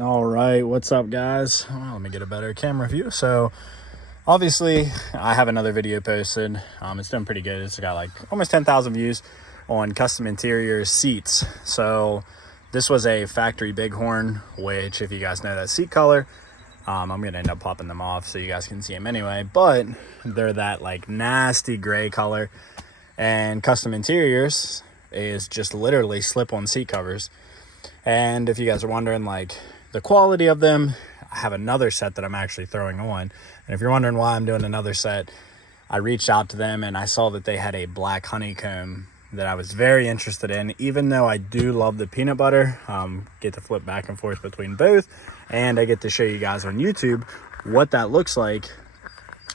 All right, what's up, guys? Well, let me get a better camera view. So obviously I have another video posted. It's doing pretty good. It's got like almost 10,000 views on Kustom Interior seats. So this was a factory Bighorn, which if you guys know that seat color, I'm gonna end up popping them off so you guys can see them anyway, but they're that like nasty gray color. And Kustom Interiors is just literally slip-on seat covers. And if you guys are wondering like the quality of them, I have another set that I'm actually throwing on. And if you're wondering why I'm doing another set, I reached out to them and I saw that they had a black honeycomb that I was very interested in, even though I do love the peanut butter. Get to flip back and forth between both, and I get to show you guys on YouTube what that looks like.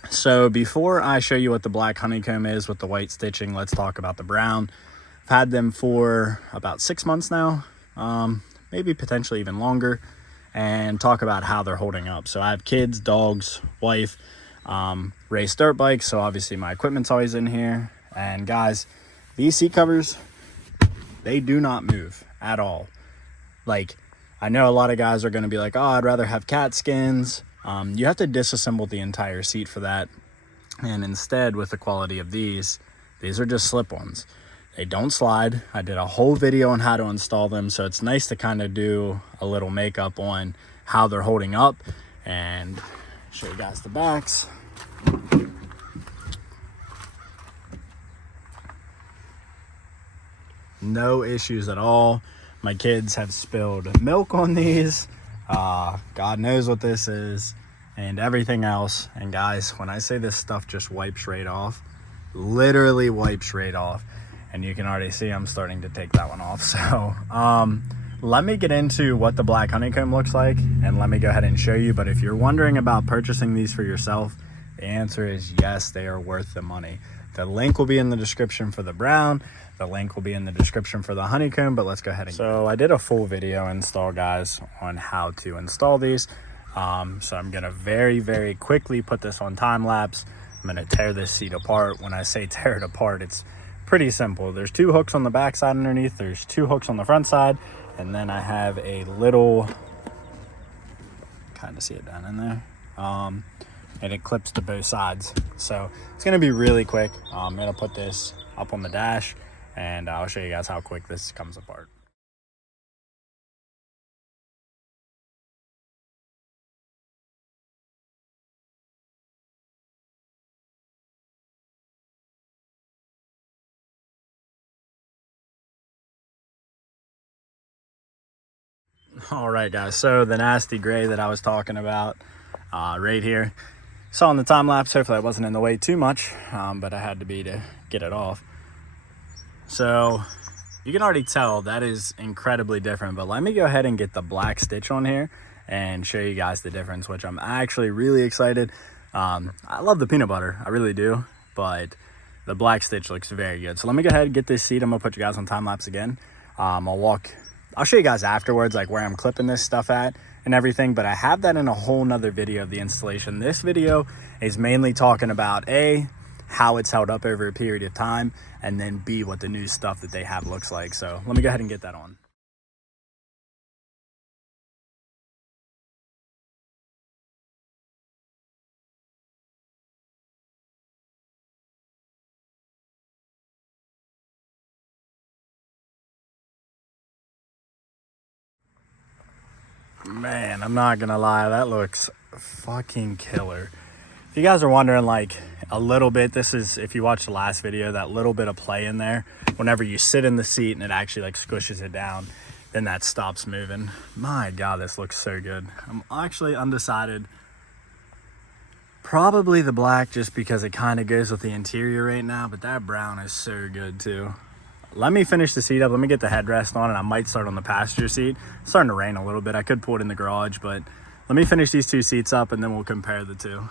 So before I show you what the black honeycomb is with the white stitching, let's talk about the brown. I've had them for about 6 months now, maybe potentially even longer, and talk about how they're holding up. So I have kids, dogs, wife, race dirt bikes, so obviously my equipment's always in here. And guys, these seat covers, they do not move at all. Like, I know a lot of guys are going to be like, oh, I'd rather have cat skins. You have to disassemble the entire seat for that. And instead, with the quality of these are just slip-ons. They don't slide. I did a whole video on how to install them, so it's nice to kind of do a little makeup on how they're holding up and show you guys the backs. No issues at all. My kids have spilled milk on these. God knows what this is and everything else. And guys, when I say this stuff just wipes right off, literally wipes right off. And you can already see I'm starting to take that one off. So let me get into what the black honeycomb looks like, and let me go ahead and show you. But if you're wondering about purchasing these for yourself, the answer is yes, they are worth the money. The link will be in the description for the brown. The link will be in the description for the honeycomb, but let's go ahead and so I did a full video install, guys, on how to install these. So I'm gonna very quickly put this on time lapse. I'm gonna tear this seat apart. When I say tear it apart, it's pretty simple. There's 2 hooks on the back side underneath, there's 2 hooks on the front side, and then I have a little, kind of see it down in there, and it clips to both sides. So it's going to be really quick. I'm going to put this up on the dash and I'll show you guys how quick this comes apart. All right, guys, so the nasty gray that I was talking about right here, saw in the time lapse. Hopefully I wasn't in the way too much, but I had to be to get it off. So you can already tell that is incredibly different, but let me go ahead and get the black stitch on here and show you guys the difference, which I'm actually really excited. I love the peanut butter, I really do, but the black stitch looks very good. So let me go ahead and get this seat. I'm gonna put you guys on time lapse again. I'll show you guys afterwards like where I'm clipping this stuff at and everything, but I have that in a whole nother video of the installation. This video is mainly talking about A, how it's held up over a period of time, and then B, what the new stuff that they have looks like. So let me go ahead and get that on. Man, I'm not gonna lie, that looks fucking killer. If you guys are wondering, like, a little bit, this is, if you watched the last video, that little bit of play in there, whenever you sit in the seat and it actually like squishes it down, then that stops moving. My God, this looks so good. I'm actually undecided. Probably the black, just because it kind of goes with the interior right now, but that brown is so good too. Let me finish the seat up. Let me get the headrest on, and I might start on the passenger seat. It's starting to rain a little bit. I could pull it in the garage, but let me finish these 2 seats up and then we'll compare the 2.